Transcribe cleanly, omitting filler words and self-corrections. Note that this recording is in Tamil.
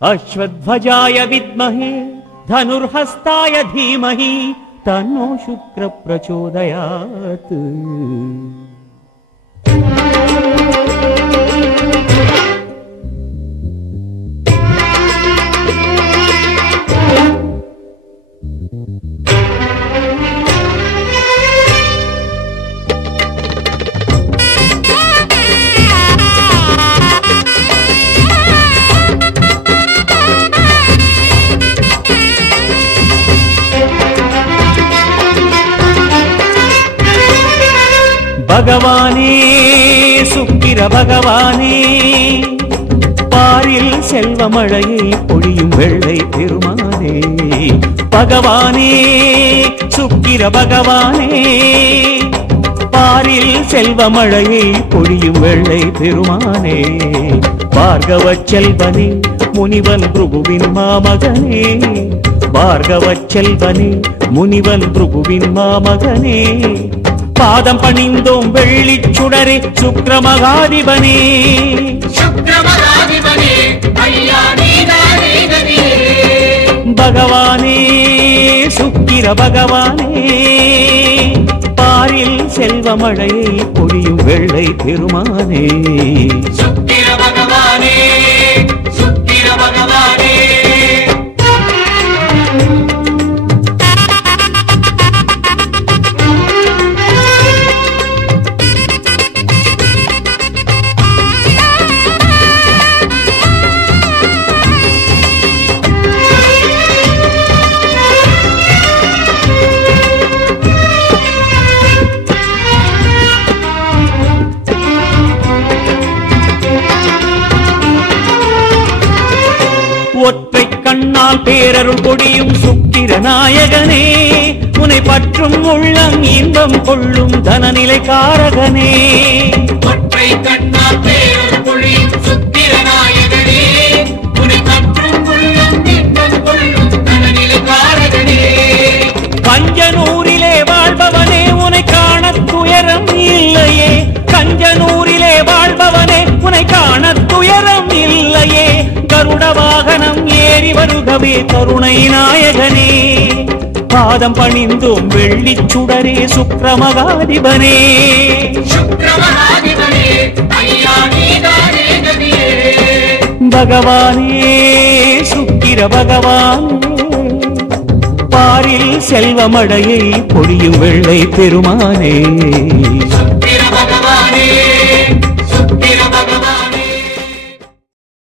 अश्वध्वजाय विद्महे धनुर्हस्ताय धीमहि तन्नो शुक्र प्रचोदयात्। பகவானே சுக்கிர பகவானே பாரில் செல்வமழையை பொழியும் வெள்ளை பெருமானே பகவானே சுக்கிர பகவானே பாரில் செல்வமழையை பொழியும் வெள்ளை பெருமானே பார்கவச் செல்வனே முனிவன் பிருகுவின் மாமகனே பார்கவச் செல்வனே முனிவன் பிருகுவின் மாமகனே பாதம் பணிந்தோம் வெள்ளிச் சுடரே சுக்கிரமகாதிபனே பகவானே சுக்கிர பகவானே பாரில் செல்வமழையை பொழியும் வெள்ளை பெருமானே சுக்கிர பகவானே சுக்கிர பகவானே ஒற்றை கண்ணால் பேரருள் கொடியும் சுக்கிர நாயகனே உனை பற்றும் உள்ளம் இன்பம் கொள்ளும் தனநிலை காரகனே ஒற்றை கண்ணால் பேரருள் கொடியும் சுக்கிர நாயகனே உனை பற்றும் உள்ளம் இன்பம் கொள்ளும் தனநிலை காரகனே பஞ்சனூரிலே வாழ்பவனே உனை காண துயரம் இல்லையே கஞ்சனூரிலே வாழ்பவனே உனை காண துயரம் இல்லையே கருட வாகனம் ஏறி வருகவே கருணை நாயகனே பாதம் பணிந்தோம் வெள்ளிச் சுடரே சுக்கிரமகாதிபனே பகவானே சுக்கிர பகவானே பாரில் செல்வமழையை பொழியும் வெள்ளை பெருமானே